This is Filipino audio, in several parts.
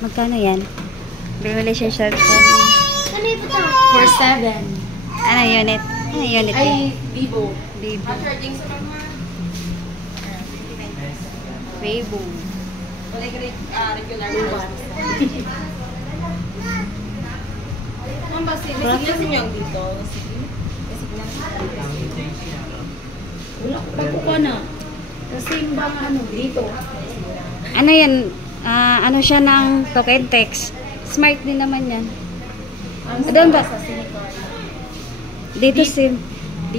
Magkano yan? Bumili siya cellphone. Ano yung ito? For 7. Ano unit? Ano unit? Ay, Vivo. Vivo. Charging sa mga. Vivo. Wala ka regular ones. Ang basi, may signal sa yung dito. May signal sa wala ko pa ko na. Kasi bang ano dito. Ano yan? Ano siya ng talk and text? Smart din naman yan. Doon ba? Dito sim.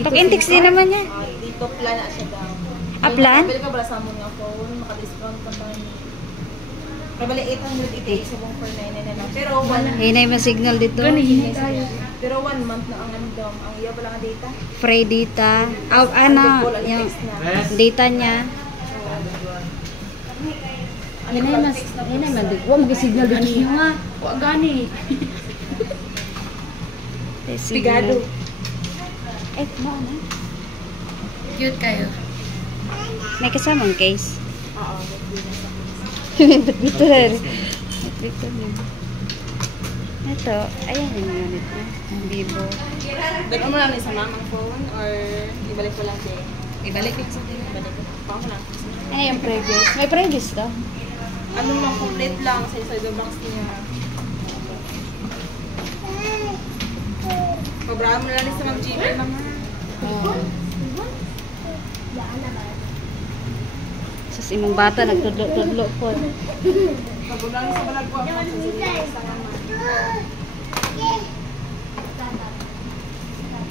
Talk and text din naman yan. Dito plan na siya daw. Plan? Pwede ka bala sa mo nga phone, maka-discount ka pa. Kabali 888 sa 149 na. Pero Hinay mo signal dito. pero 1 month na ang ano daw, ang iya pala nga data. Free data. Ano? Yung data niya. Hinay mas, hinay man dito. Wa mag-signal dito niyo nga. Wa gani. Pigado. Mo ano? Cute kayo. May kasamang case. Oo. Dito rin. Dito rin. Ito, ayan yung unit na. Vivo. Daghan mo lang sa mamang phone or ibalik ko lang din. Ibalik ko sa din. Ibalik ko. Pako lang. Ano yung previous? May previous to? Ano lang, complete lang sa isa box niya. Pabraan mo na lang sa mag-Gmail naman. Sus, imong bata, nagtudlo-tudlo po. Pabraan sa balag ko ang sa naman.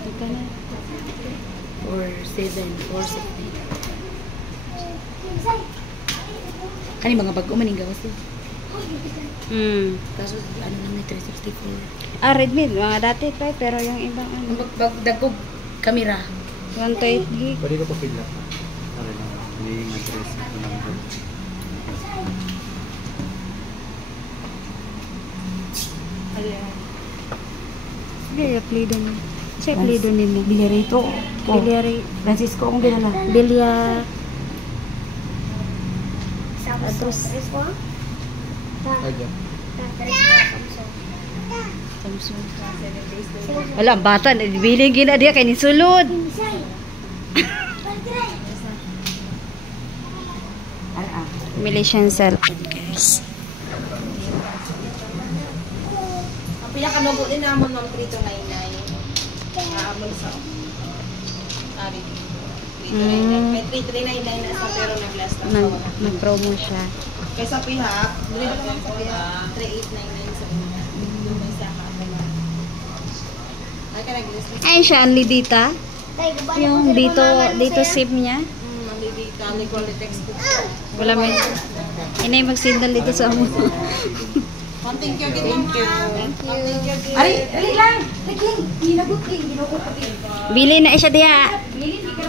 Ito na. 4-7, 4-7. Kani mga bago maning gawas eh. Kaso ano na may 364. Redmi, mga dati pa, pero yung ibang ano. Dagkog kamera. 128 gig. Pwede ka pa pila. Hindi nga-address. Sige, apelido niya. Siya apelido niya. Bilyarito. Bilyari. Francisco ang ginala. Bilya. Atros. Aja. Samsung. Wala, bata. Biling gina dia kay ni sulod. Malaysian cellphone, guys. Ang pinakanubo din naman ng 3299. Amon sa Ari. 3399. May 3399 na sa pero nag-last lang sa wala. Nag-promo siya. Kaysa pihak, dili ba naman sa pihak 3899 sa una. Yung may saka pala. Ay ka nag-list. Ayun siya, only data. Yung dito SIM niya. Mali dito, ni quality text ko. Wala may. Inay mag-signal dito sa amo. Thank you again, ma'am. Thank you. Ay, dali lang. Lagi, ginabot din, ginukot ko din. Bili na siya diya. Bili, di ka